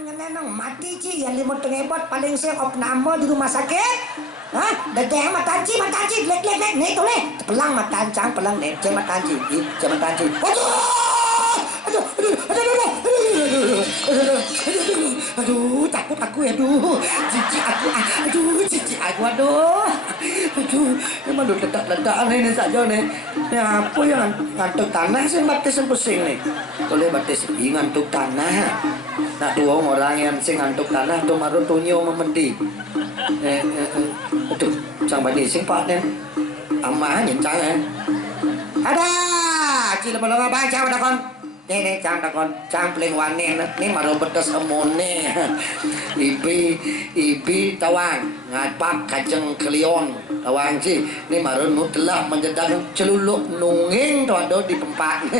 ngenenong mati ci yang limut tengebot paling sing opname di rumah sakit. Hah? Dadeng matanci lek nih tuh nih. Pelang matancang pelang nih, cek matanci. Aduh, takut aku ya, jijik aku, aduh, emang udah ledak-ledakan ini saja nih. Ya apa yang ngantuk tanah sih batis pusing nih. Boleh batis ngantuk tanah. Nah dua orang yang sing ngantuk tanah tuh maru tunyo memendi. Aduh, sang batis sing pak nih, amah nyencang ada, cila belum apa aja udah kon. Ini cang takon campling wane ini maru betes emone ibi tawang ngapak kajeng kelion tawang sih ini maru nutelah menjedak celuluk nunging tuh di pempak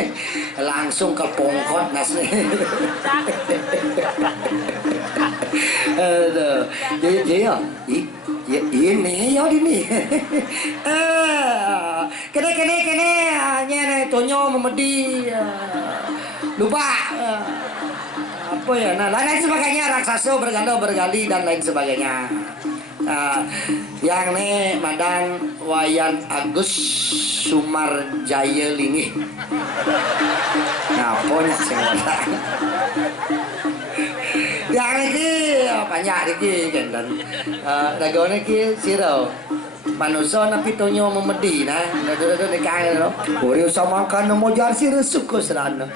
langsung ke pongkot nas nih aduh jadi ini kene hanya tonyo memedi lupa apa ya lain sebagainya raksasa bergali dan lain sebagainya yang nih Madan Wayan Agus Sumarjaya Lingih ngaponya sih yang ini banyak ini kan ragone ki siro manusia napi tonyo memedi nah dada nikah lo uri sama kan mau jar siro suku serana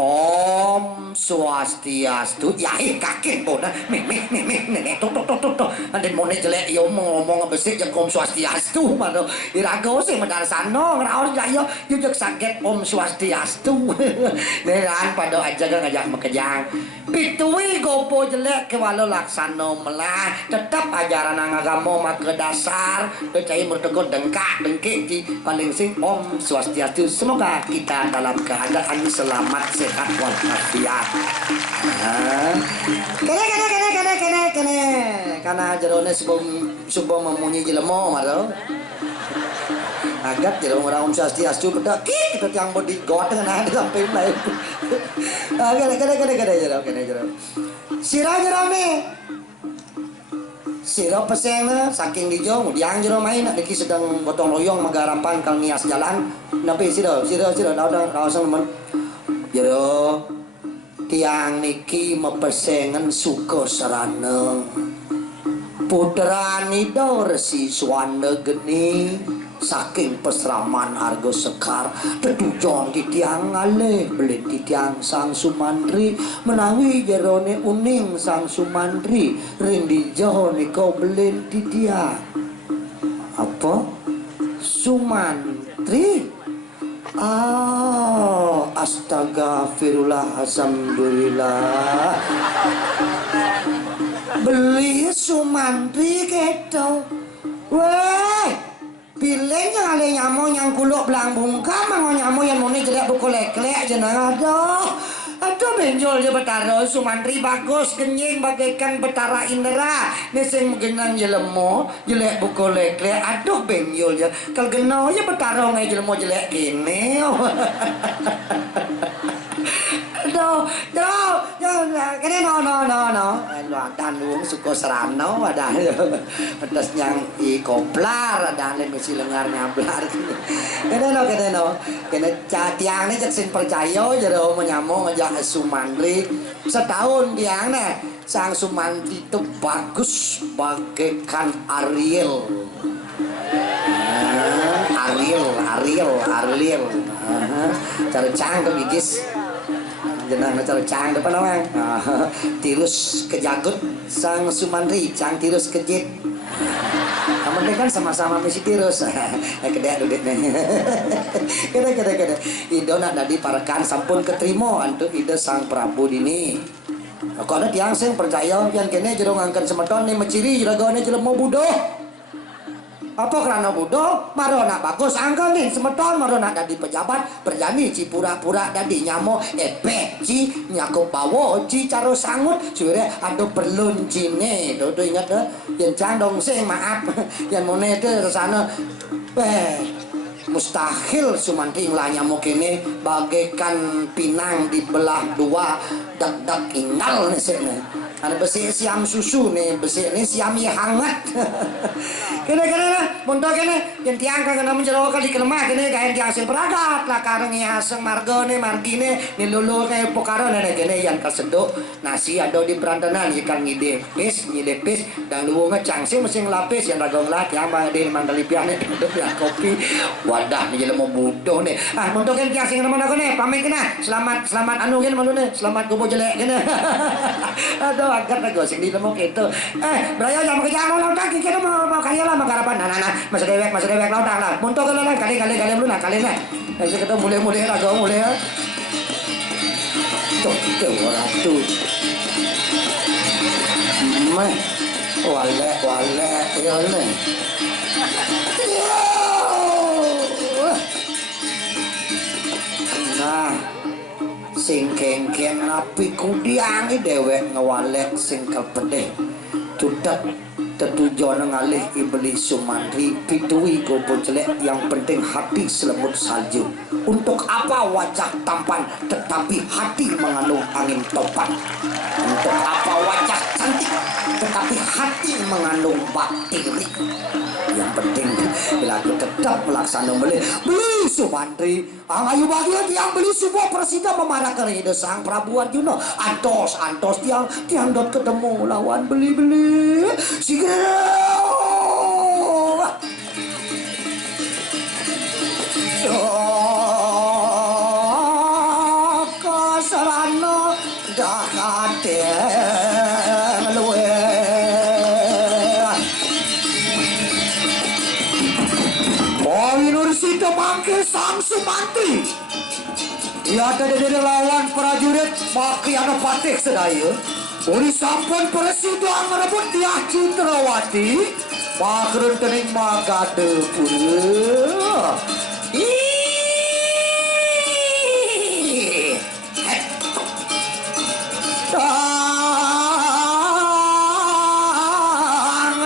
Om Swastiastu ya kakek bona nih tuh nanti mau jelek yo ngomong besik yang Om Swastiastu mano irago sih mendarsano ngeraos ya yo jek sakit Om Swastiastu neran pada aja ngajak mekejang pitui gopo jelek ke walau laksano melah tetap ajaran agama mak ke dasar percaya mertegot dengkik di paling sing Om Swastiastu semoga kita dalam keadaan selamat sehat walafiat. Kene karena jerone sebelum memunyi jelema maro agat jero orang Om Swastiastu kedak kita yang bodi got dengan ada sampai lain kene jero sira jerone sira pesena saking dijo mudiang jero main niki sedang gotong royong magarapan kang nias jalan napi sira ada raosan men jero tiang niki mepesengen suka sarana putrani Resi Swana geni saking pesraman harga sekar tetujon di tiang ngalih beli di tiang Sang Sumantri menawi jerone uning Sang Sumantri ring di jauh kau beli di tiang apa Sumantri astagfirullah alhamdulillah beli Sumantri gitu weh pilih yang ada nyamo yang kuluk belang bungka mango nyamo yang mau jelek buku lek-lek jenang aduh benjol je betara Sumantri bagus kenying bagaikan betara indera neseng genang jelemo jelek buku lek-lek aduh benjol je kalau genau je betara ngai jelemo jelek gini aduh kene no dan luang suko serano ada pedas yang koplar ada le mesi lengar nyablar kene no tiang ini jaksin percaya jero menyamong aja Sumantri setahun tiang nih Sang Sumantri itu bagus bagaikan Ariel cara cangkem gigis jenang cara cang depan orang tirus kejagut Sang Sumantri cang tirus kejit kamu kan sama-sama misi tirus kedek ido nak dadi parekan sampun keterima antuk ide Sang Prabu dini kok ada tiang sing percaya yang kene jero ngangken semeton nih meciri jeragane jelema budoh apa kerana bodoh marona bagus angkel nih semeton marona dadi pejabat berjani ci pura-pura dadi nyamo ci nyakup bawo ci caro sangut suwe ado perlun cine do ingat yang cang dong sing maaf yang mone itu sana mustahil Sumantri lah nyamuk ini bagaikan pinang dibelah dua dak ingal nih sih nih. Ada besi siam susu nih, besi ini siam yang hangat. Kena mundur kena yang tiang kena menjero kali kelema kena kayak tiang sil beragat lah kareng ya seng margo nih margine nih lulu kayak pokaro nih kena yang keseduk nasi ada di perantanan ikan ngide pis dan lu ngecang sih mesti ngelapis yang ragong lah yang bang di mandalipian nih hidup ya kopi wadah nih jadi mau bodoh nih mundur kan tiang sing mana nih pamit kena selamat anu kan malu nih selamat kubu jelek kena. Aduh agak nego sing di temu gitu. Beraya jangan kejar lautang kita mau kaya lah mangkarapan. Nah, masih dewek lautang lah. Muntuk kan lah kali belum lah kali lah. Jadi kita mulai lagu mulai. Tuh orang tuh. Meh. Wale ya nih. Nah, sing kengken api kudiangi dewek ngewalek sing kepedeh tudak tetujuan ngalih iblis Sumantri pitui gobo jelek yang penting hati selembut salju. Untuk apa wajah tampan tetapi hati mengandung angin topan? Untuk apa wajah cantik tetapi hati mengandung bakteri? Yang penting bila aku tetap melaksanakan beli Sumantri ayu bagian yang beli sebuah presiden memarah ke ide sang Prabu Arjuna antos tiang dot ketemu lawan beli kasarana dakate luwe Situ mangke sang Sumantri ia dari lawan prajurit maki ana patih sedaya uri sampun presiden ngerebut tiah Citrawati pakreun tening magade pura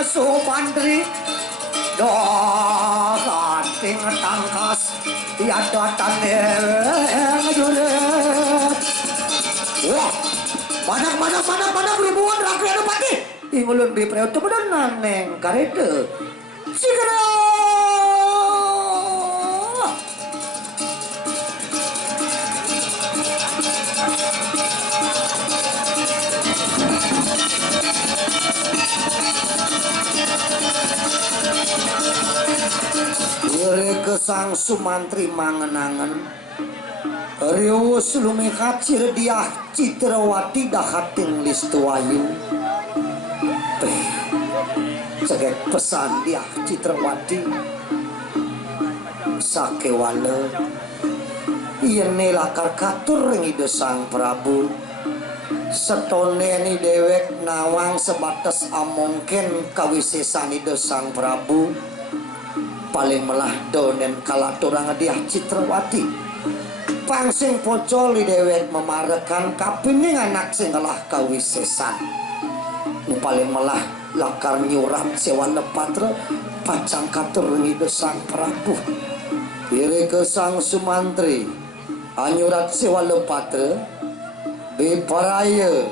Sumantri ting tangkas tiada tanda ngajuret wah banyak ribuan rakyat pati ingulun bipreo tu benar neng karete segera sang Sumantri mangenangan riwus lumihat cirdiah Citrawati dahating listuayu segek pesan dia Citrawati sakewala ieu lakar katur ring ide sang Prabu setone ni dewek nawang sebatas amongken kawisesan ide sang Prabu paling melah donen kala turang diah Citrawati pangsing pocol dewek memarekan kapining anak sing telah kawisesan nu paling melah lakar nyurat sewana patra pacang katur ide sang Prabu ire ke sang Sumantri anyurat sewana patra beparaya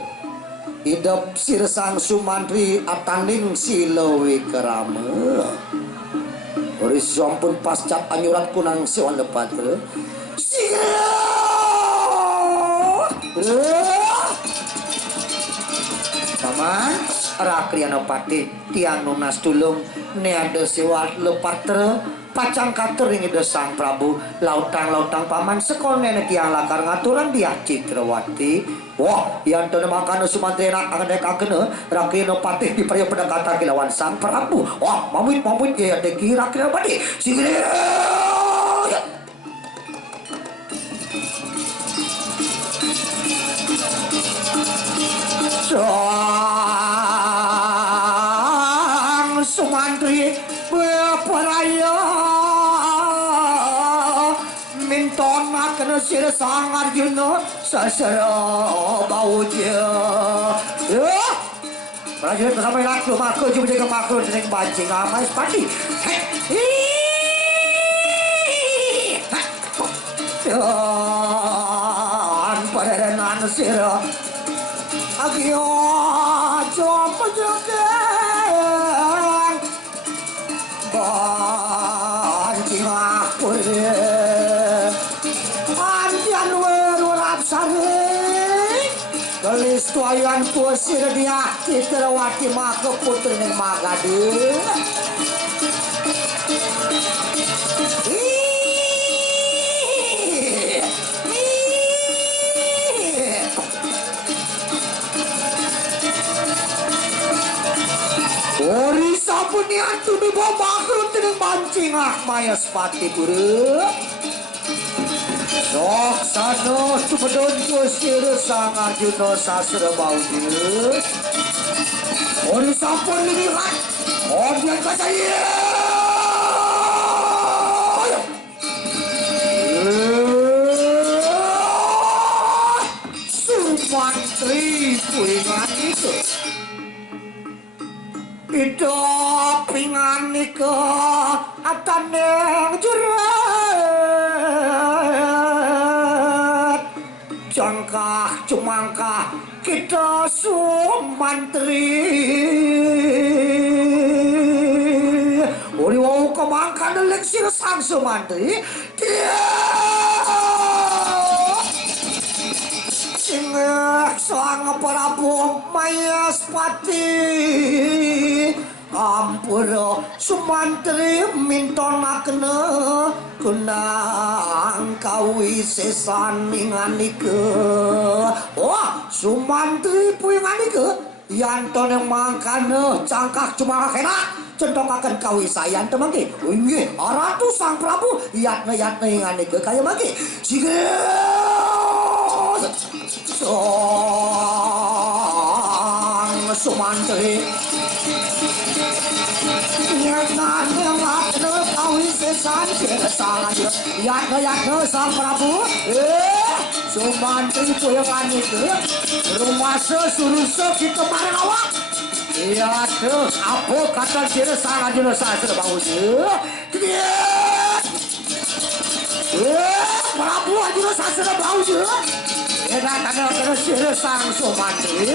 idap sir sang Sumantri atanding silewi kerama ori sampun pascat anyurat kunang sewan lepatre paman Rakrianopati tiang nunas tulung neade sewat lepatre pacang katur ing ide sang Prabu lautang paman sekone tiang lakar ngaturan dia Citrawati wah yang teu makan Sumantri akan dekakeun Rakrianopati di pria pendekatan kilawan sang Prabu wah mamuit ya deki Rakrianopati sigire sang Sumantri beparaya minton makan sir sang Arjuna sasara bauja prajurit bersama laku makro cuma jaga makro dengan bancing amai sepati Yan parerenan sira agyo coba jogen banting aku andian werurat sari gelis tuayan kusir dia Citrawati maka putri ning Magade Ori sapunian tuduh babakrut dengan mancing Mayaspati Guru Sok sana tumedon kusir sang Arjuna sasra baudi Ori sampun lihat Odian kasaya Sumantri puingan itu Hidup pingani ke ataneng jerat Jangkah cumangkah kita Sumantri Uri wau kemangkan eleksir sang Sumantri Dia Singeh sang Prabu Mayaspati Ampura Sumantri mintonakna kunang kawisesan inganike Wah Sumantri puinganike yanton yang mangkana cangkah cuma kena centongaken kawisayan temangke inggih Ratu Sang Prabu yatna inganike kaya mangke sige Sang Sumantri Yang kawisesan saja yatna Sang Prabu Sumantri puyangan itu rumah suruh kita bareng awak iya tuh apa kata kira sang Arjuna sasra bagus Prabu Arjuna sasra bagus Enak kena sira sang Sumantri.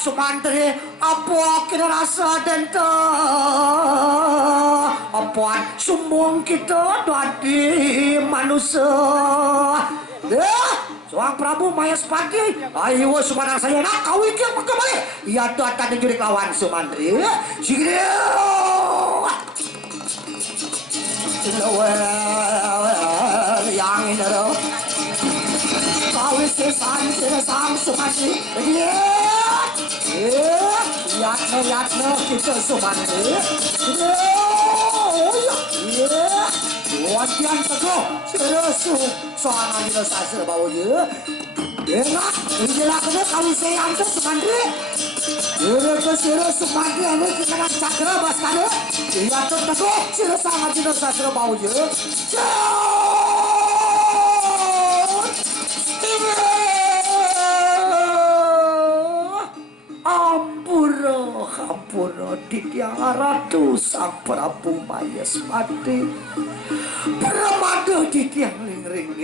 Sumantri apa kira rasa dente apaan sumbung kita dadi manusia Sang Prabu Mayaspati ayo sumana saya nak kau iki kembali iya tuh tadi jurik lawan Sumantri sige yang ini loh kau sesan sang Sumantri yatna kita Sumantri Wadian teguh seresu soal Arjuna sasra bawanya enak menjelaskan kali saya antar Sumantri ke seresu Sumantri ini kita nak cakra baskana yatna teguh seresu Arjuna sasra bawanya Ampura Ditya Ratu Sang Prabu Mayaspati Pramada Ditya ring-ring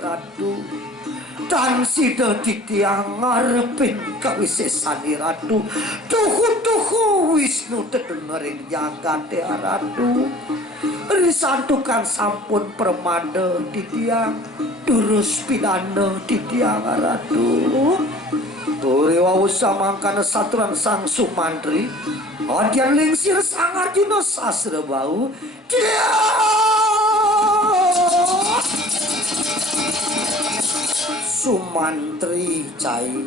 Ratu dan sida Ditya ngarepin kawisesane Ratu tuhu Wisnu tedengaring jagate Ratu risantukan sampun Pramada Ditya durus pidana Ditya Ratu Uri wau samangkana saturan Sang Sumantri adian lingsir Sang Arjuna sasra bau dia Sumantri cai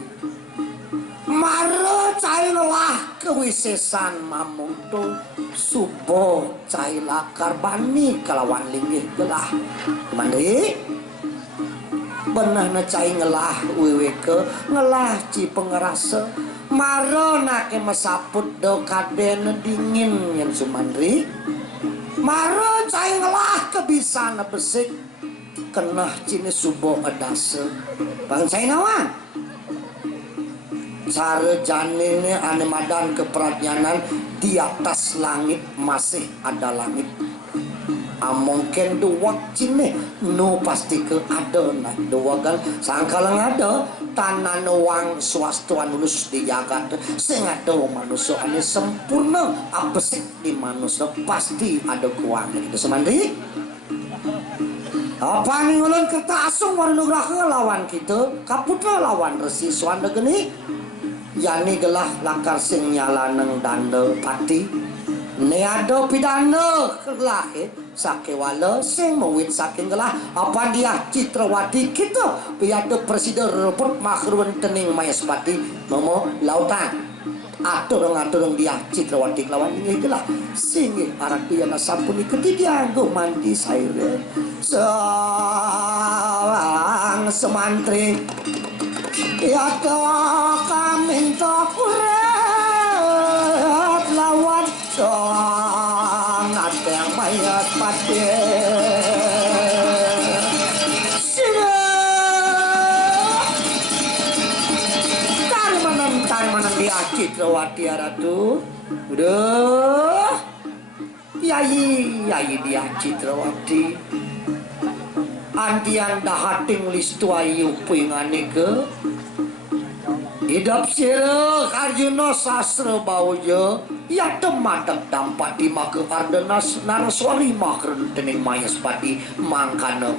mara cai lah kewisesan mamuto subo cai lakar bani kelawan linggih gelah mandi benah na cai ngelah wiweke ngelah ci pengerasa marona ke mesaput do kaden dingin yang Sumantri maro cai ngelah kebisana besik kenah cini subo adase bang cai nawa sarejane ane madan keperadyanan di atas langit masih ada langit. Mungkin dua cine no pasti ke ada nah dua kan sangkalang ada tanah nuang swastuan lulus di jagat sing ada manusia ane sempurna apa sih di manusia pasti ada kuang gitu semandri. Apa nih ngulun kerta asung warna nugraha lawan kita kaputra lawan resi swanda geni yani gelah lakar sing nyala neng danda pati ne ada pidana kelah sakewala sing mawit saking gelah apa dia Citrawati kita piada presiden report makrun tening Mayaspati momo lautan atur dia Citrawati lawan ini gelah sing arak dia sampun iketi dia nggo mandi saire sang semantri ya kami tak kuret lawan sang ada yang mayat pati tarik mana dia Citrawati Ratu udah yai dia Citrawati andian dahating listu ayu pingane ke hidup sira Arjuna sastra bauja ya temadak dampak di maka Ardenas Naraswari makren dening Mayaspati mangkana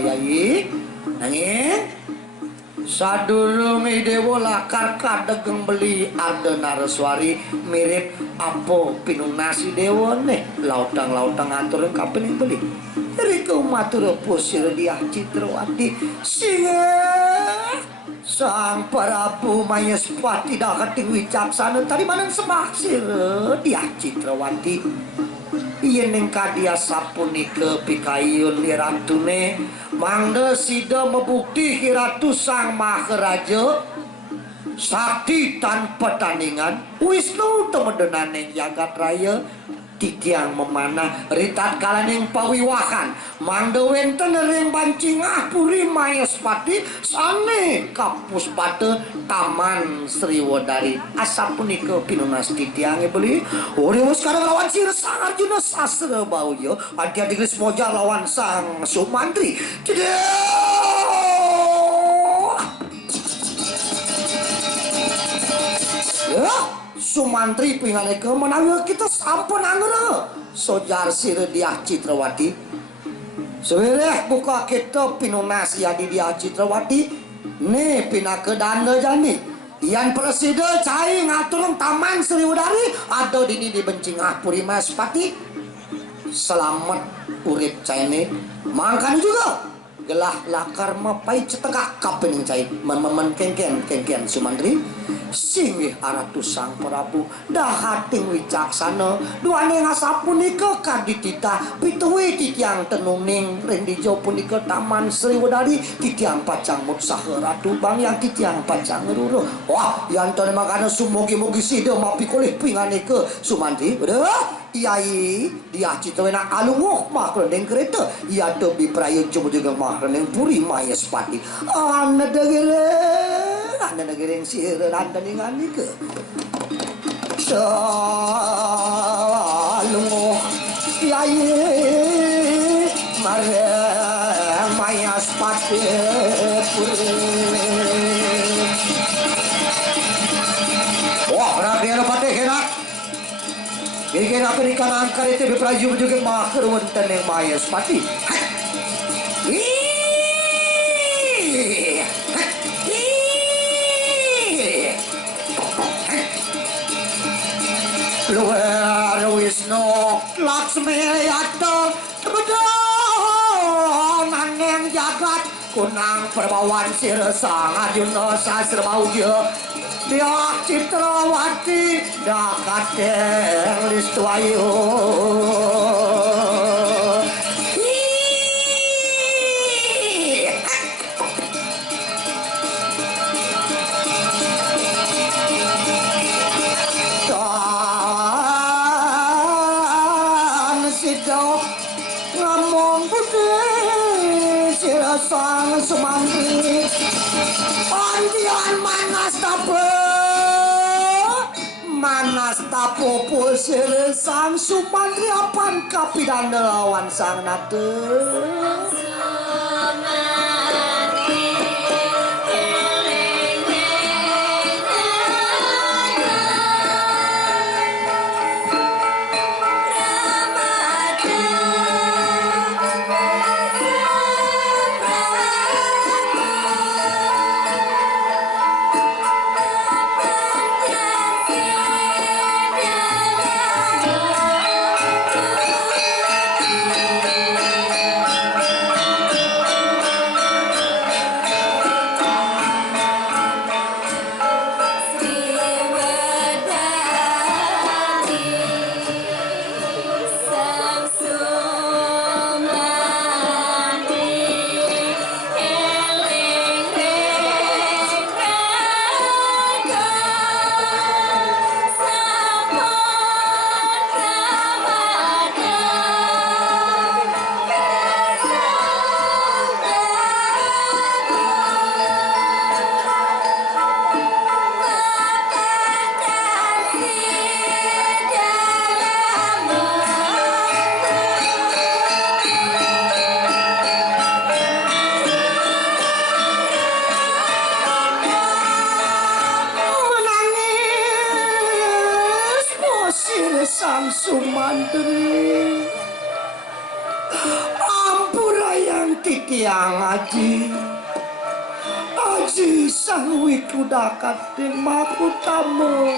yai nanging sadurung dewa lakar kadegeng beli Ardenaraswari mirip apa pinunasi dewa nih lautang atur kapan beli Riko matur pusir dia Citrawati singa sang Prabu Mayaspati dahating wicaksana tadi manang semaksir dia Citrawati iya ning kadia sapunika pikayun li ratune mangda sida mebukti Ratu Sang Maharaja sakti tanpa tandingan Wisnu temedenaning jagat raya titiang memanah ritat kalaning pawiwahan mangda wenten ring Bancingah Puri Mayaspati sane Kapuspate Taman Sriwodari asapunika pinunas titiange beli ore sekarang lawan sir Sang Arjuna sastra bauja adi-adi geus moja lawan Sang Sumantri Sumantri pingane ke menawi kita sampun angeuna sojar sir dia Citrawati sewereh buka kita pinunas ya di dia Citrawati ne pinake danda jani yan presiden cai ngaturung Taman Sriwodari ada dini di Bancingah Puri Mayaspati selamat urip caine mangkan juga gelah lakar mapai cetegak kapening cai memen kengken Sumantri singgih Ratu Sang Prabu dahating wicaksana duane ngasapunika kaditita pituwi titiang tenuning ring dijo punika Taman Sriwodari titiang pacang mutsaha Ratu Bang yang titiang pacang ngeruruh wah yantone makana sumugi-mugi sida mapikolih pingane ke Sumantri udah Iyai dia Citrawena alunguh makrendeng kereta ia dobi prayojo juga makrendeng Puri Mayaspati ane negeri sir anda dengan nika alunguh Iyai mare Mayaspati Puri wah rakyat patih enak kira-kira perikan angkar itu berpraju juga makar wonten yang Mayaspati. Luar Wisnu Laksmi Yata bedongan yang jagat kunang perbawan sir Sang Arjuna sastra bauja dia Citrawati dakateng listu ayu dan sido ngomong putih sir Sang Sumantri andian manas tapet Apopo sere sang sumantri apan kapidan lawan sang nate. Sang sumantri ampura yang titiang aji sang wikudakat ting makutamu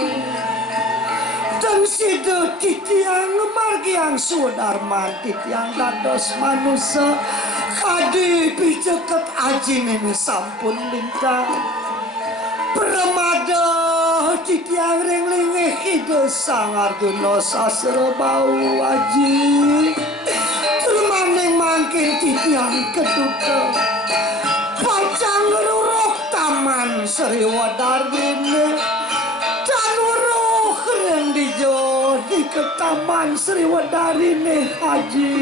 dan sido titiang margiang sudarman titiang dados manusia kadi pijeket aji ini sampun lintang Pramada titiang ring-ringih ide sang Arjuna sasra bau aji Termaning mangkin titiang keduka Pacang ruruh taman Sri Wadarwini Dan uruh rendijo di ke taman Sri Wadarwini haji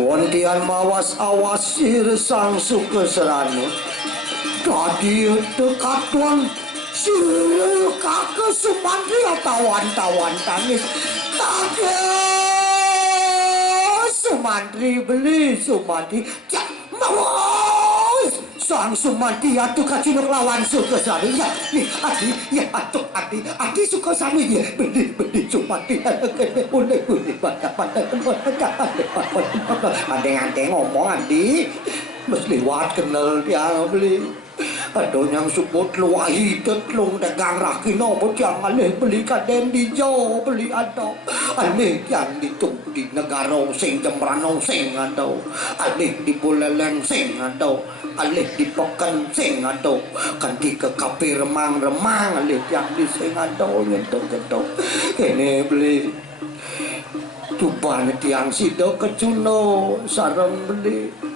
Wantian mawas awasir sang Sukesranu Tadi dekatuan Siril kakek Sumantri tawan tangis Kakek Sumantri beli Sumantri mawas sang Sumantri atuh kacunuk lawan Sukesari ya adi ya adi Sukesari ya beli Sumantri boleh pada adeng ngomong adi mesti liwat kenal dia beli Aduh yang sebut luahi tetlung dagang rakino yang alih beli kaden di Jawa beli ada alih yang ditung di negara sing jemrano sing ada alih di Buleleng sing ada alih di Pekan sing ada kan di ke kafe remang alih yang di sing ada nyentuh ini beli tuban tiang sido kecuno sarang beli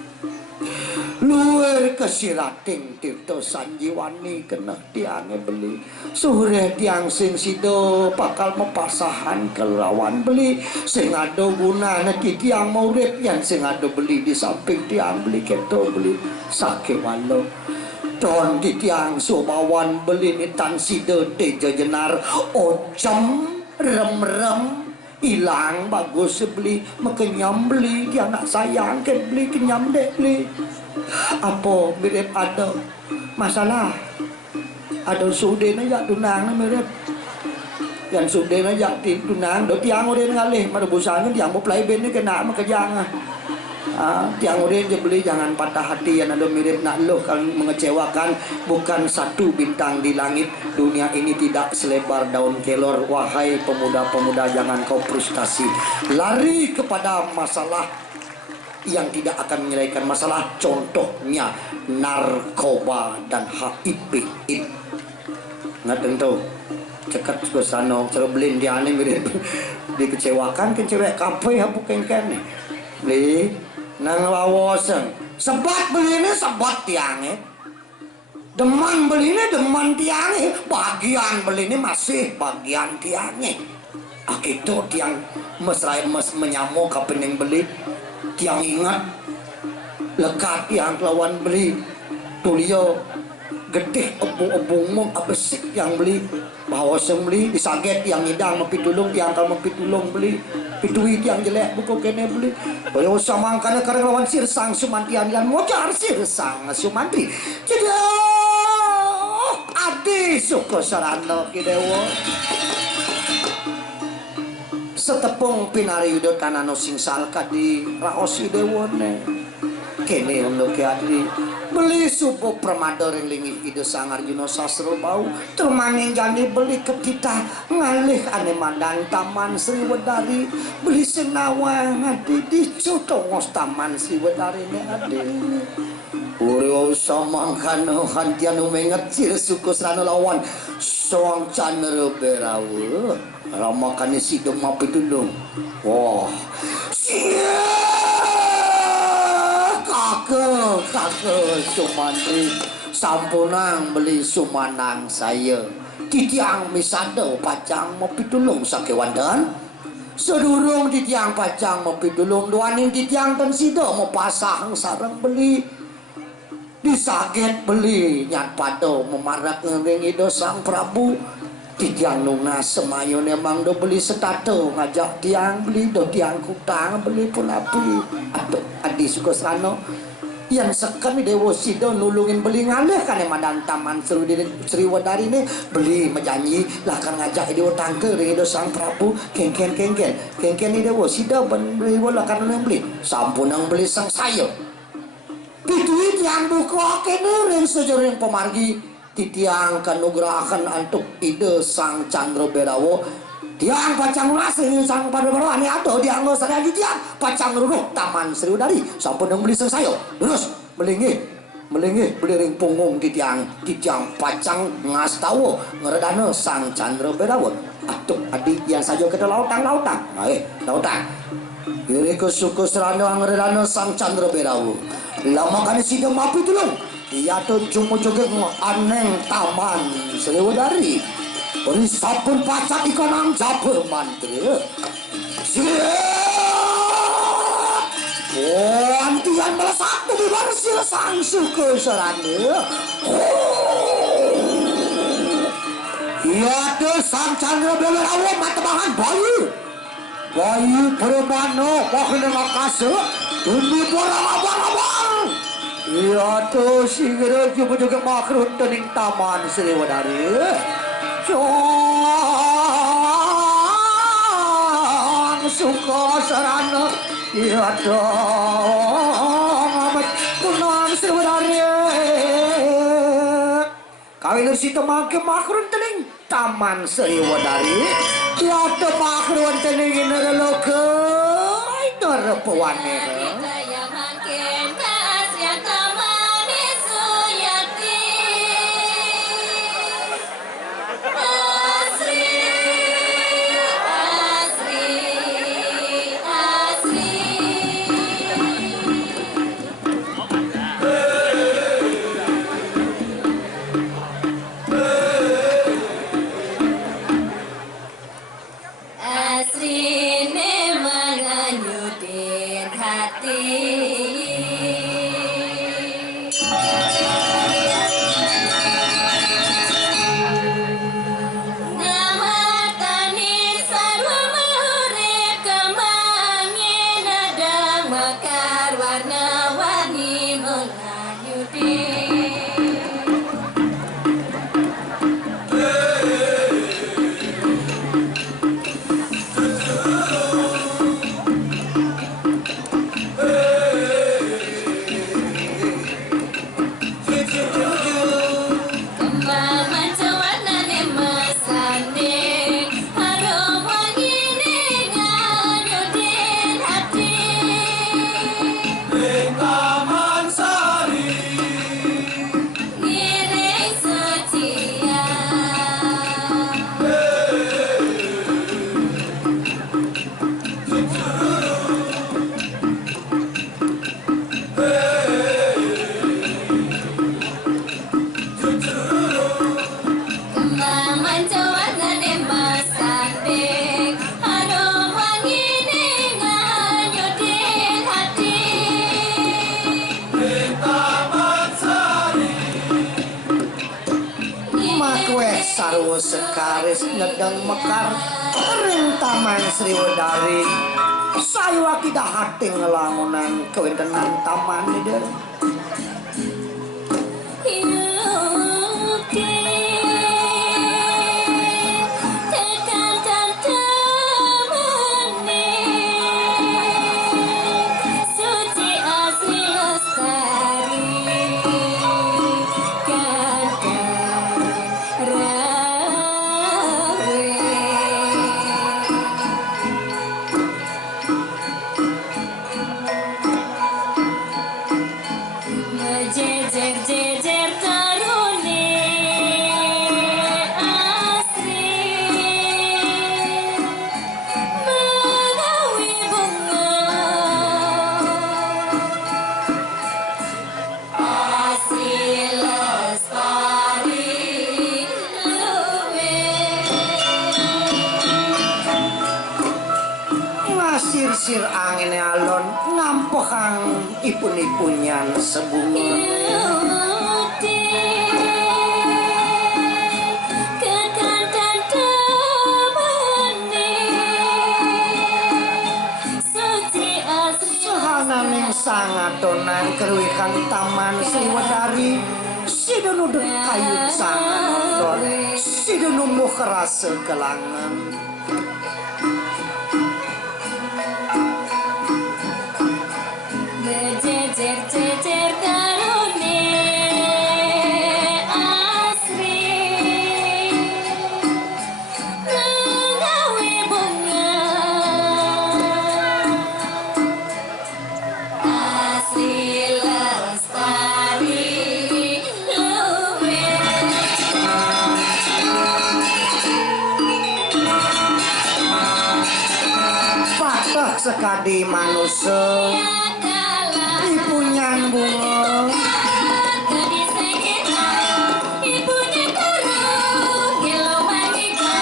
luar kesirating tirto sanjiwani kena tiangnya beli sore tiang sing sido bakal mepasahan kelawan beli sing ada guna neki tiang mau rep yang sing ada beli di samping tiang beli keto beli sake walo don di tiang sobawan beli ni tan sido teja jenar ocem rem hilang bagus beli mekenyam beli dia nak sayang ke beli kenyam dek beli apa mirip ada masalah ada sude aja tunang mirip yang sude aja tunang do tiang udah ngalih mana busanya tiang mau play band ni kena makejang tiang udah je beli jangan patah hati yang ada mirip nak lo kalau mengecewakan bukan satu bintang di langit dunia ini tidak selebar daun kelor wahai pemuda-pemuda jangan kau frustasi lari kepada masalah yang tidak akan menyelesaikan masalah contohnya narkoba dan HIV nggak tentu cekat ke sana cara belin dia ini mirip dikecewakan ke cewek kafe apa kengken nih beli nang lawasan sebat beli ini sebat tiangnya deman beli ini deman tiangnya bagian beli ini masih bagian tiangnya itu tiang mesra menyamuk kapan yang beli tiang ingat lekat tiang lawan beli tulio gede obong-obong abesik yang beli bawa sembeli disaget yang ngidang mempitulung tiang kalau mempitulung beli pitui tiang jelek buku kene beli boleh usah mangkana karena lawan sirsang sumantian yang mojar sirsang sumantri jadi adi suku sarana kidewo setepung pinari yudot kanano singsal kadi raosi dewone kene untuk adi beli subuh permada ring lingih ide sangar Juno Sasro bau termanging jani beli ketita ngalih ane mandang taman Sriwedari beli senawa ngadi di cutongos taman Sriwedari ne adi Uryo samangkano hantianu mengecil suku serana lawan soang canere berawe ramakane sidong mapi dulu wah kakek Sumantri sampunang beli sumanang saya titiang misado pacang mopitulung sakewandan sedurung titiang pacang mopitulung duaning titiang dan sido mau pasang sarang beli disaget beli nyat pado memarak ngering ido sang Prabu titiang lunas semayon emang do beli setato ngajak tiang beli do tiang kutang beli pun api aduh adi suka serano yang sekami dewo sido nulungin beli ngalih kan emadang taman Sriwedari ini beli menjanji lah kan ngajak dewo tangke ring sang Prabu kengken ini dewo sido beli bola kan beli sampun yang beli sang sayo pituit yang buka kene ring sejoring pemargi titiang kanugrahan antuk ide sang Candra Berawo tiang pacang ngasih sang pada berani atau tiang ngasih lagi tiang pacang ruruk taman Sriwedari sampun yang beli sayo terus melingih beli ring punggung titiang pacang ngas tahu ngeredana sang Candra Berawo atuh adik yang saja kita lautang lautan ini kesuku serana ngeredana sang Candra Berawo lama kan sidang mapi tulung ia tuh cuma joget aneng taman Sriwedari beri sabun pacak ikanang jabe mantri antian melesat di barsil sang suku serane ia tuh sang Candra Berawo matebahan bayi peremano pokoknya makasih tundi borang abang iya tuh singgir juga makrut tening taman Sriwedari Jong suka sarana iya dong amat kunang Sriwedari kawin si temake makrut tening taman Sriwedari iya tuh makrut tening nerloke nerpewane Asrine manganyutin hati kanggo sekaris ngedeng mekar ring Taman Sriwedari sayu akidah hati ngelamunan kewentenan taman ini sir angin alon ngampehang ipun-ipunyan sebunga sehananing sangadonan keruikan Taman Sriwedari sidunu dek kayu sangat sidunu muh kerasa kelangan jejer karone asri ngawe bunga asri lestari luwe patah sekadi manusia punyan bunga gadis sekita ibunya turun gelo manika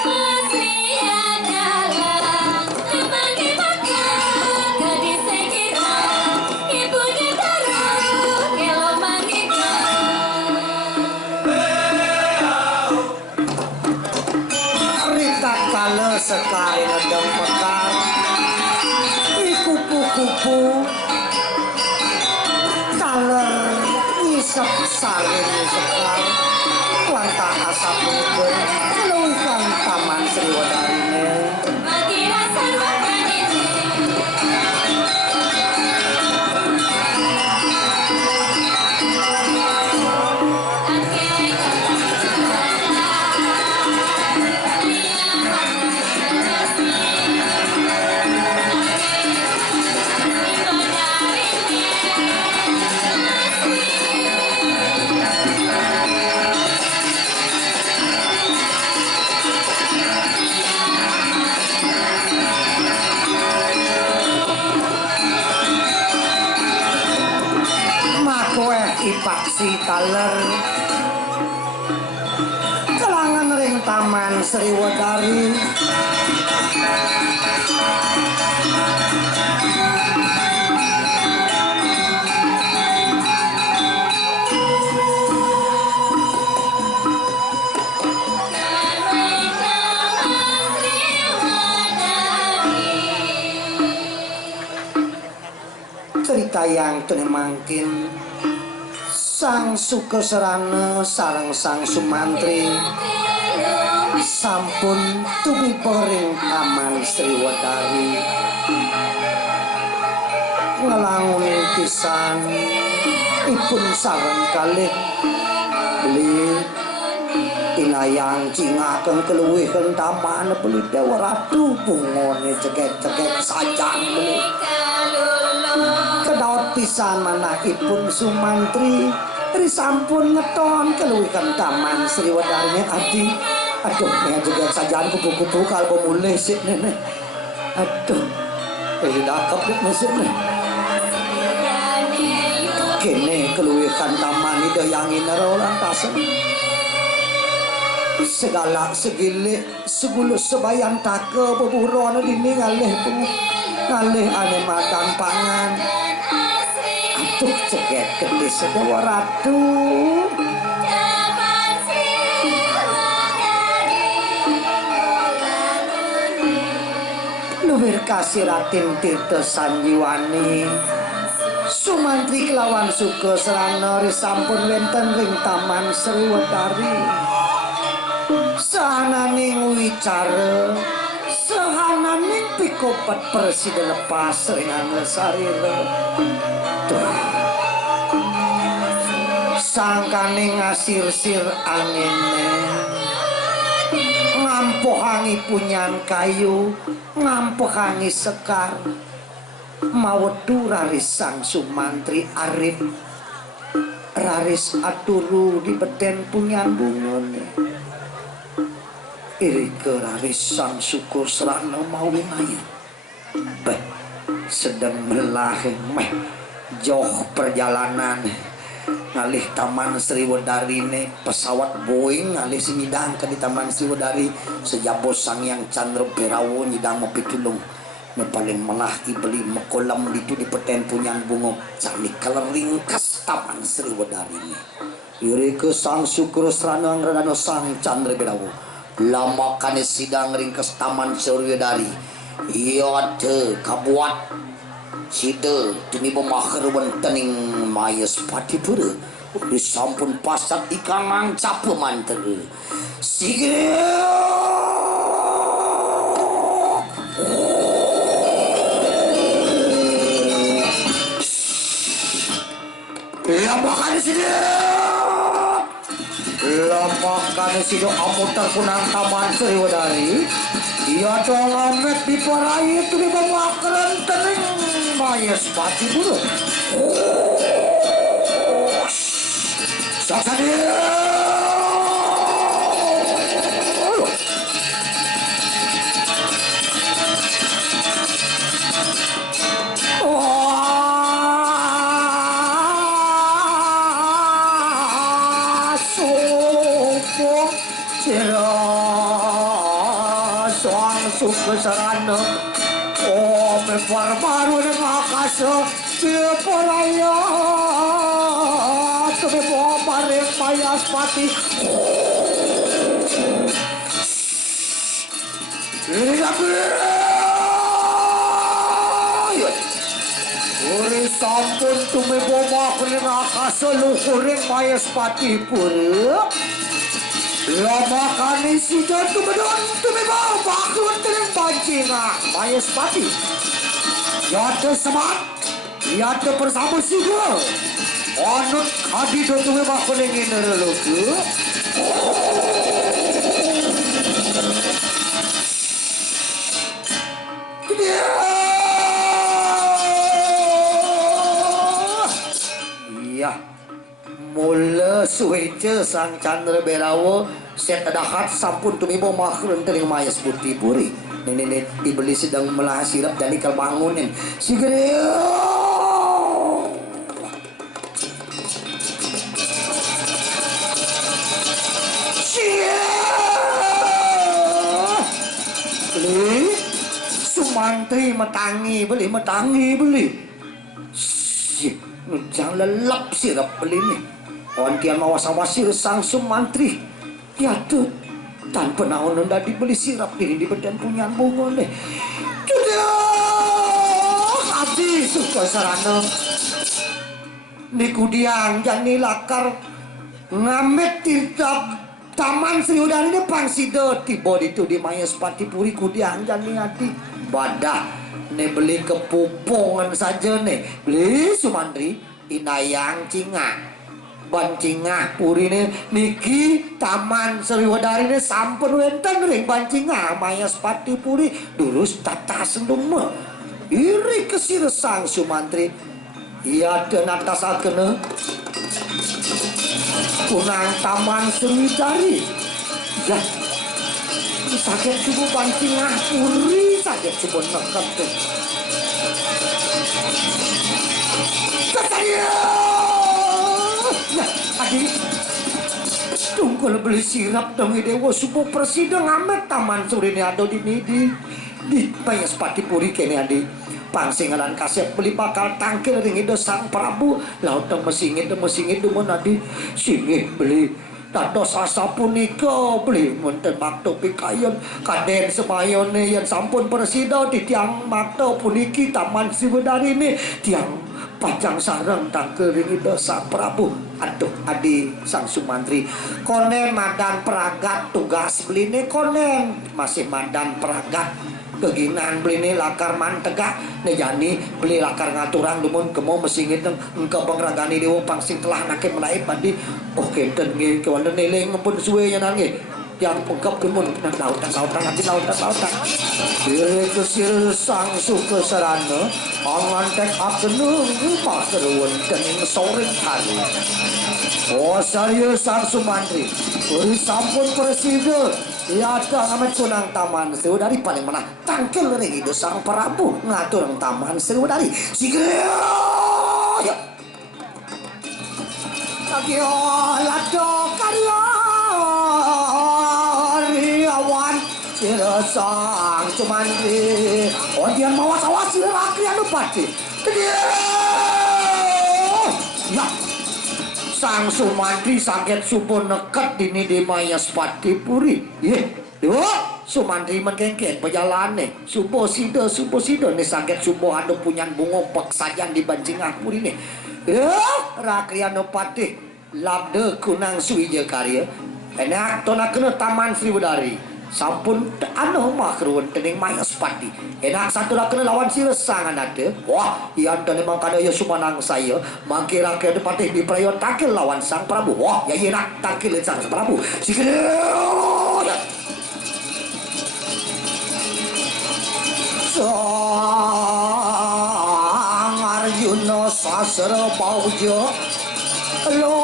asri adalah temangi maka gadis sekita ibunya turun gelo manika kala sekali ngedeng mekar kupu-kupu kaler ngisep saling sekar lantah asap mungkin keluikan Taman Sriwedari ini bagi rasa rupanya ipaksi taler kelangan ring Taman Sriwedari cerita yang tunemangkin Sang Sukasarana sareng Sang Sumantri sampun tumiba ring Taman Sriwedari ngelanguni pisan ipun sareng kalih beli inayang cingaken keluwihen taman beli Dewa Ratu bungone cekek-cekek sajang beli kedaot pisan manahipun Sumantri risampun ngeton keluwihan Taman Sriwedari adi aduh nih juga sajaan kupu-kupu kalau mulai sih nenek aduh dakap deh masih nih kene keluwihan taman ida yang ini orang pasang segala segile segulu sebayang take beburon dini ngalih ane makan pangan atuh ceget gede sedawa ratu luwih kasih Raden Tirta Sanjiwani Sumantri kelawan Suga Serana sampun wenten ring Taman Sriwedari sahananing wicara sahananing pikopat presiden lepas ringan sarira sangkaning ngasir-sir angine ngampuhangi punyan kayu ngampuhangi sekar mawedu raris sang Sumantri Arif raris aturu di beden punyan bungone irike raris sang Sukur Serana mawi mayat beh sedang melahe meh jauh perjalanan ngalih Taman Sriwedari ne pesawat Boeing ngalih simidang ke di Taman Sriwedari sejabos sang yang Candra Berawo nyidang mapitulung ne paling melah ibeli mekolam itu di peten punyan bungo cami kaleringkas Taman Sriwedari ne irike sang Sukur Serana ngrana sang Candra Berawo lama kane sidang ringkas Taman Sriwedari iya de kabuat sida demi pemakhir wentening mayas patipura disampun pasat ikan mancap mantere sige lamakan sini lamakan sini amutar punang Taman Sriwedari iya dong amet di parai itu di pemakhir wentening mayas patipura saksa dia Suga Serana me barbaru dengan akasa dia poraya tu me bombare mayas pati ini apa uri sampun tu me bomba dengan akasa luhuring mayas pati pura lama kali sudah tu bedon tu me bawa bakun tereng pancing mayas pati yata semat yata bersama juga anut hadi do tu me bakun ingin nerloku iya mula suweja sang Candra Berawo set dahat sampun tumibo makhron tering mayas putih puri nenek dibeli sedang melah sirap dan ikal bangunin sigere beli Sumantri metangi beli jangan lelap sirap beli ni ontian mawas-awasir sang Sumantri ya tuh tanpa naon nenda dibeli sirap diri di badan punyan bungo deh habis Suga Serana niku diang jani lakar ngamet tirta Taman Sriwedari ini pangsida tiba itu di mayas patipuri kudiang jani hati badah ne beli kepupungan saja ne beli Sumantri inayang cinga Bancingah puri ne niki Taman Sriwedari ne sampun wenten ring Bancingah mayas patipuri durus tata sendung iri kesir sang Sumantri iya den atasakeun punang Taman Sriwedari ya sakit cukup Bancingah puri sakit cukup neket tuh saya ya adik tunggu kalau beli sirap dong dewa subuh presiden ngamet taman sore ini ada di Payas Pati Puri kene adi pangsingalan kasep beli bakal tangkil ring itu sang Prabu laut dong mesingit demun adi singih beli dados asa punika beli munten makto pikayon kaden semayone yang sampun presida di tiang makto puniki taman Siwedari ini tiang pajang sarang tangkering itu sang Prabu aduh adi sang Sumantri konen madan peragat tugas beli ini konen masih madan peragat keginan beli ini lakar mantegak nejani beli lakar ngaturang dumun kemo mesingit engkau pengragani dewa pangsing telah nake melaib badi oh kenten nge kewalan neleng ngepun suwe nya nange yang pengkap dumun lautan diri kesir sang suke serana angan tek akenung pakeruan kening sore hari oh serius sang Sumantri uri sampun presiden iya ada ngamet kunang taman Siwedari paling menang tangkil ring itu sang Prabu ngatur taman Siwedari sigre ya lagi lado karya riawan sirasang Sumantri odian mawas-awas siraki anu pati ya sang Sumantri sakit subuh neket dini di Mayas Pati Puri ye dewa Sumantri mengkengken pejalane subuh sido nih sakit subuh ada punyan bungo pek sajan di Banjingah Puri nih Rakriano Pati labde kunang suwija karya enak tona kena taman Siwedari sampun anu makruan tening Mayas Pati enak satu lah kena lawan siresangan ada wah iyan dan memang kadaya sumanang saya mangkir rakyat Pati di prayon tangkil lawan sang Prabu wah ya enak tangkil sang Prabu sikile sang Arjuna sasra pauja lo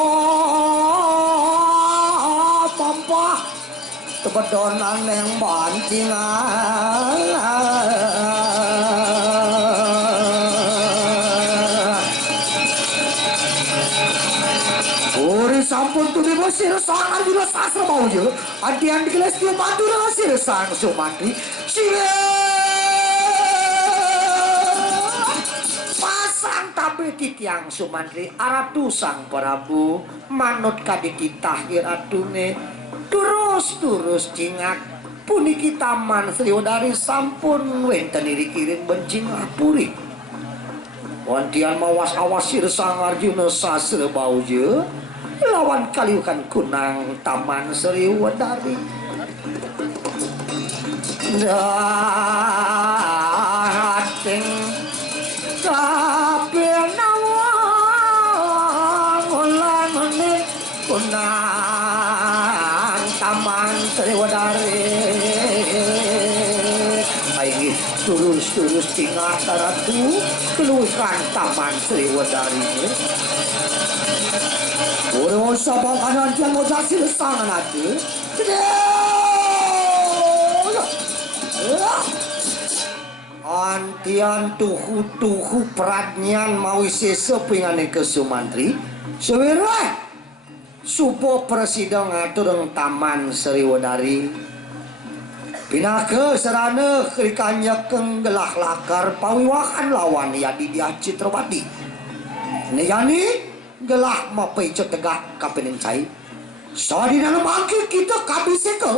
pampah kebedonan yang bancingan uri sampun tuh sir sang Arjuna sasra pauja adian dikeles dia madura sir sang Sumantri sile pasang tabe titiang Sumantri aratu sang Prabu manut kadikitah iratune turus cingak puniki taman Siwedari sampun wenten iri-kiring Banjingah Puri wantian mawas-awas sirsang Arjuna sasra bauja lawan kaliukan kunang taman Siwedari dating kabeh nawang ulang-ulang kunang taman Siwedari ayo turus tinggal ratu keluikan taman Siwedari urus sabang kanan yang mau hasil sangan ada antian tuhu pradnyan mawi sesepingane ke Sumantri sewirah supo presiden ngatur taman Siwedari pinake serana kerikanya kenggelah lakar pawiwahan lawan yadi dia Citrawati neyani gelah mapaico tegak kapening cai sadi dalam angkir kita kabise ke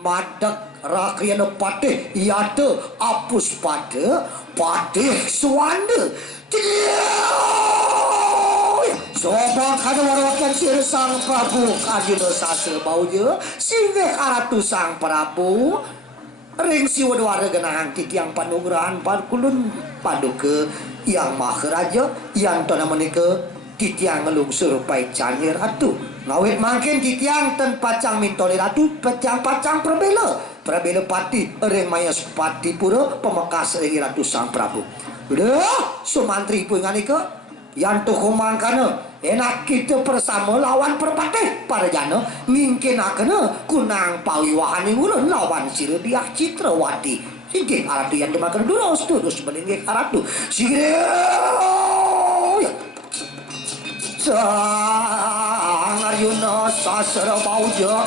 madak Rakriana Pati iade apus pada Patih Suwanda coba kada warwakan sir sang Prabu Arjuna sasra bauja singgih aratu sang Prabu ring Siwedari genahang titiang panugrahan parkulun paduke yang maharaja yang tona menika titiang ngelungsur pai canggih ratu ngawit mangkin titiang ten pacang mintoli ratu pacang perbela Pati ring Mayas Pati pura pemekas ring ratu sang Prabu udah Sumantri pungan ika yang tuh kumangkana enak kita bersama lawan perpatih para jana mungkin akana kunang pawiwahan yang ulun lawan Sirediah Citrawati singgih aratu yang dimakan terus meninggi aratu singgih sang Arjuna asra bauja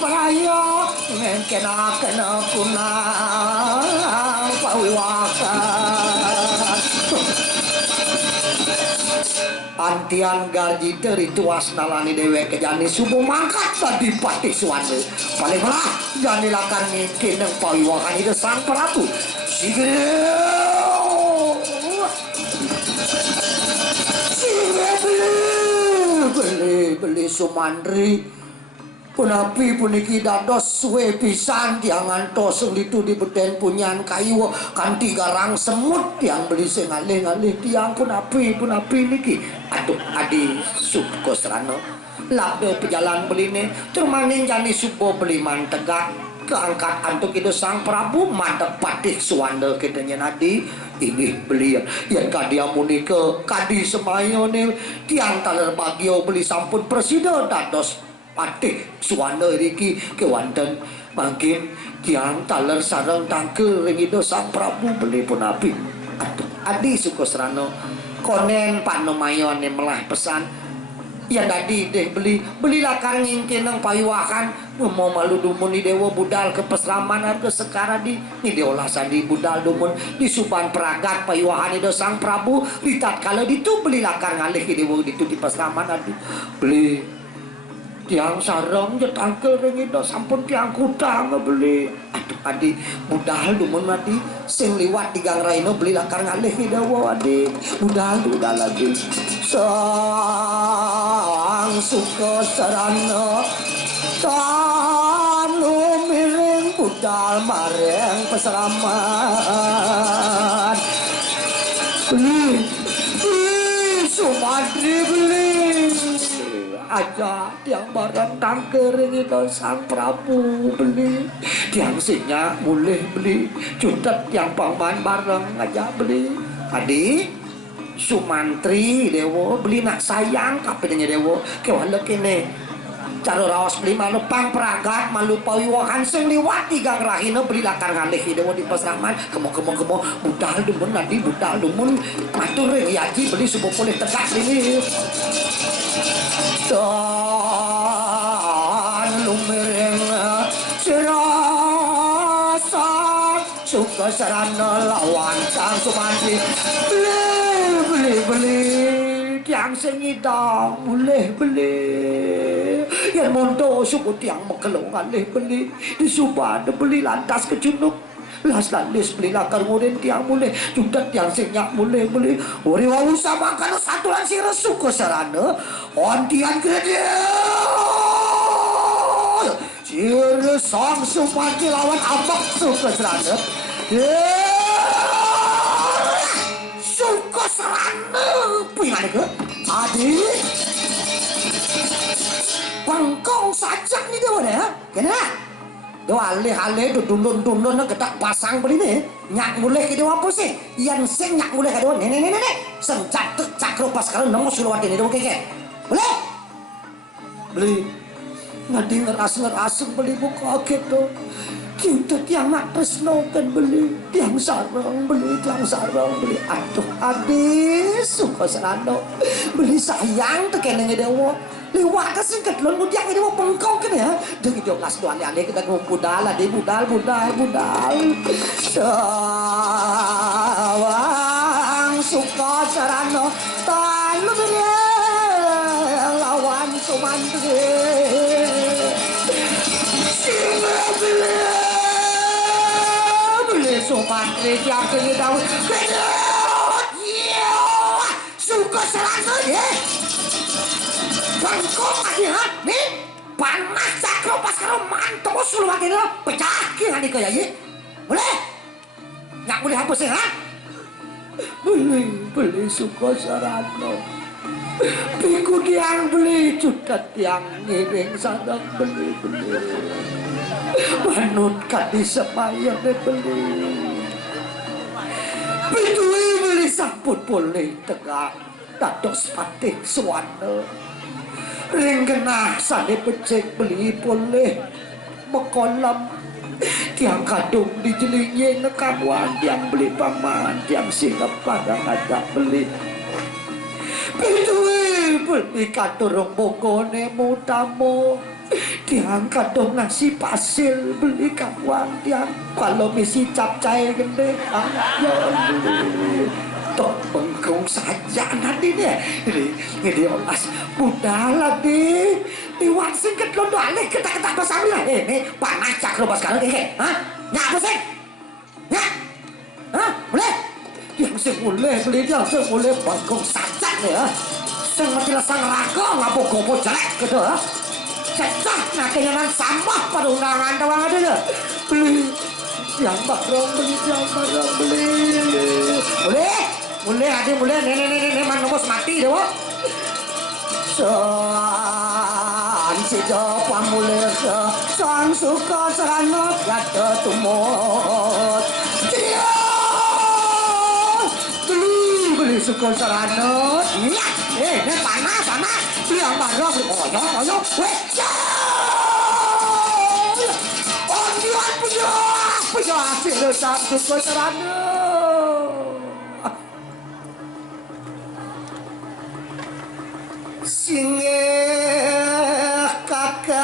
praya ngkenaken kunang pawiwakan antian garji teri tuas nalani dewe kejani subuh mangkat tadi pati suwane paling lah jani lakan ngkin yang pawiwakan itu sang peratu beli Sumantri punapi puniki dados suwe pisan tiang ngantos itu di beten punyan kayu kanti garang semut tiang beli sing ngalih-ngalih tiang punapi niki aduh adi suko serano labdo pejalan beline termaning jani subo beli mantegak keangkat antuk itu sang Prabu mantep patih suwanda kitanya nadi ini beliau yang kadia munike kadi semayo nih tiang taler bagio beli sampun presiden dados patih suwanda riki kewanten makin tiang taler sarang tangke ring itu sang Prabu beli pun api adi suko serano konen panomayon yang melah pesan ya tadi deh beli lakar ngingkin ng payuakan mau malu dumun di dewa budal ke pesraman ke sekarang di deolasan di budal dumun di suban peragat payuahan itu sang Prabu ditat kalau itu beli lakar ngalih di dewa itu di pesraman adi beli tiang sarang jetangkel ring itu sampun tiang kutang beli aduh adi budal dumun mati sing liwat di gang raino beli lakar ngalih di dewa adi budal lagi sang suka sarana tanu miring budal mareng peseraman beli Sumantri beli aja tiang barang tangkering itu sang Prabu beli tiang sinyak mulai beli jutet tiang paman bareng aja beli adik Sumantri dewo beli nak sayang kapenya dewo kewala kene cara raos beli malu pang peragat malu pawiwakan sing liwati gang rahina beli lakar ngalih dewo di pesraman kemo budal dumun nanti budal dumun matur yaji beli subuh boleh tegak ini dan lumereng serasa suka sarana lawan sang Sumantri beli tiang sengita boleh beli yang mondo suku tiang mekelong ngalih beli di Subang beli lantas ke Junuk las lalis beli lakar ngurin tiang boleh juga tiang senyak boleh beli ori wau sama kan satu lan sing resu ke sarana ontian gede sir sang Sumantri lawan abak suka sarana suka serana punya ke adik bangkong sajak nih dia ya kena doa alih-alih dundun-dundun ketak pasang beli nih nyak mulai ke dewa apa sih yang sing nyak mulai ke dewa nenek senjat cakro pas kalau nongos sulawati nih dewa keke boleh beli ngadi ngeras beli buka gitu kita tiang nak tresno kan beli tiang sarang beli aduh adis suka serano beli sayang tuh kena ngedewo liwat kasih ketelon mudiak ngedewo pengkau kan ya dengan dia ngas doan aneh kita ngomong budal sawang suka serano talu beli lawan Sumantri Sumantri tiang tinggi daun suka serana ya bangkong aja nih panas cakro pas kalau mantap sulawati lo pecakin adik kaya ye boleh nggak boleh apa sih ha beli suka serana piku tiang beli juta tiang ngiring sadang beli manut kadi semaya beli beli sampun boleh tegak dados patih suwana ring genah sane becek beli boleh mekolam tiang kadung dijelingi nekawan tiang beli paman tiang singap kadang ada beli beli katurung bokone mutamu diangkat dong nasi pasir beli kawan yang kalau misi capcay gede ya tok bengkong saja nanti deh ini olas budala deh diwan singkat lo balik ketak-ketak pasangnya ini panas cak lo pas kali ini hah ngapa sih ngap hah boleh yang sih boleh beli dia sih boleh bengkong saja nih ya sangat jelas sang raga ngapa gopo jelek gitu ha cecah nah kenyaman sampah pada undangan doang ada ya beli yang barang beli boleh ada boleh nenek man nomos mati doh san sido pamule san suka seranot kata tumot dia beli suka seranot iya panas beli yang barang beli oyo weh punya hasil satu kotorana singe kakang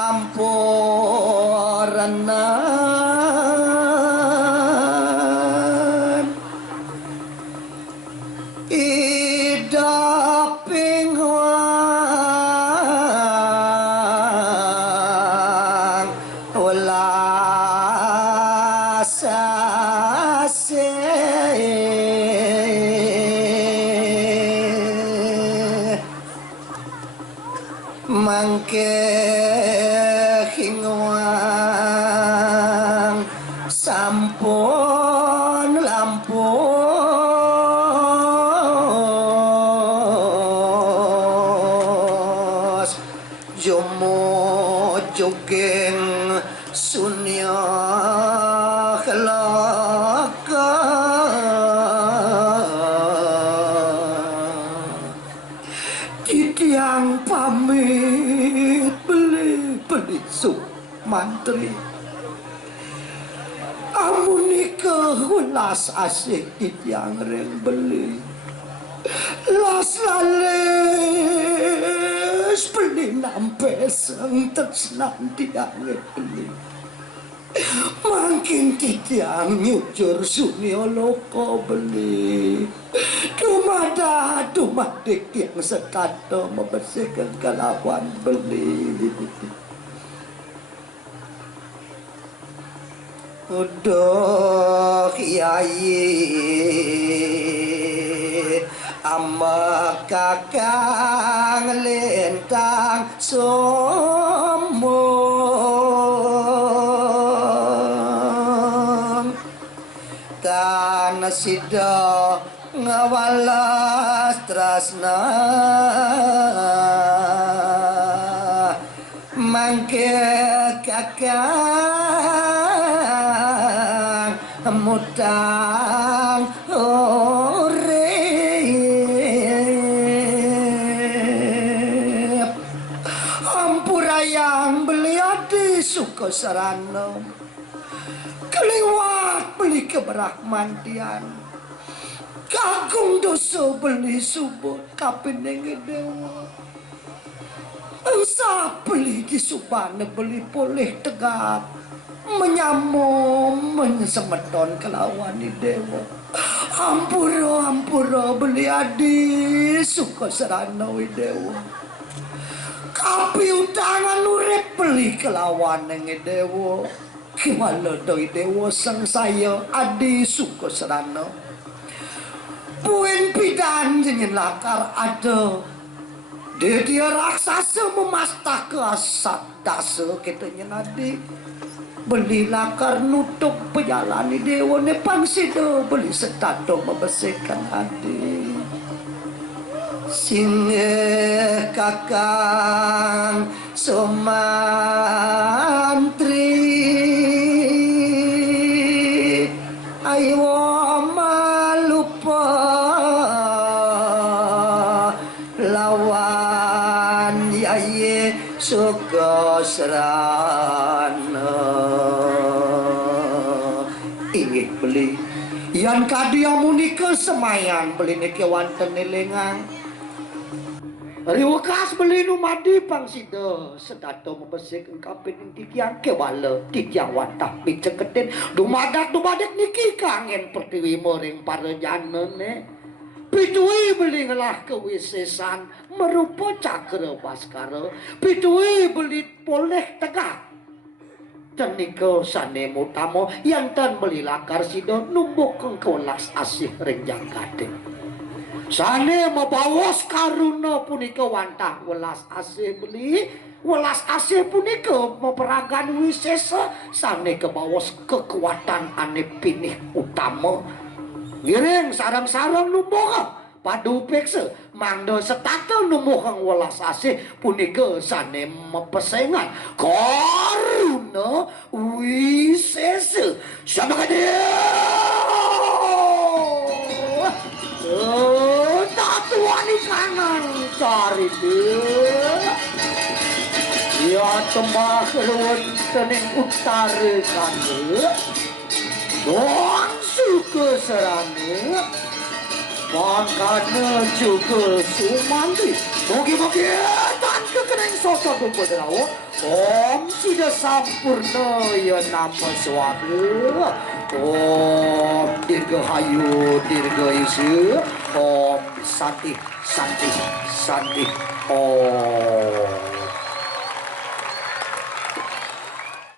amporanan idaping mangke hingwang sampun lampus jomo jogeng sunya kelaka titiang pamit beli suk mantri amunika ulas asik titiang reng beli las lales beli nampe seng tersnang tiang beli makin titiang nyucur sunyo loko beli dumadik yang sekato membersihkan kelawan beli udah kiai ama kakang lentang sombong tanah sida ngawalas trasna mangke kakang mutang urip ampurayang beliadi suka sarana keliwat beli keberahmantian kagung dosa beli subut kapinenge dewa engsa beli di subane beli poleh tegap menyamum menyemeton kelawan di dewa ampura beli adi suka serana dewa kapi utangan urip beli kelawan nenge dewa gimana doi dewa sang saya adi suka serana puin pidan jengin lakar ada dia raksasa memasta ke asap dasa katanya nadi beli lakar nutup pejalani dewa ne pangsida beli setato membersihkan adi singe kakang somantri ayo suka serana ingin beli Yan kadia munika semayan beli niki wonten elingang. Riwakas beli numadi pangsida sedato membesik engkapin tikiang kewala tikiang watah biceketin dumadak niki kangen pertiwi moring para janene. Pitui beli ngelah kewisesan merupa cakra baskara. Pitui beli boleh tegak. Dan niko sane mutamo yang tan beli lakar sido numbuk kengkolas asih renjang gading. Sane mabawas karuna punika wantah welas asih beli. Welas asih punika meperagan wisesa sane kebawas kekuatan ane pinih utama. Ngiring sarang-sarang numbuk padu peksa mangdo setata numuhang welas asih punika sane mepesengan karuna wisesa sama dia tatuani kanan cari dia ya tembak tening utara kana doang suka serana Makanya juga sumantri Bagi-bagi dan kekeneng soto tumpah terawa Om sudah sampurna ya nama suara Om dirgahayu dirgaisu Om santi santi santi Om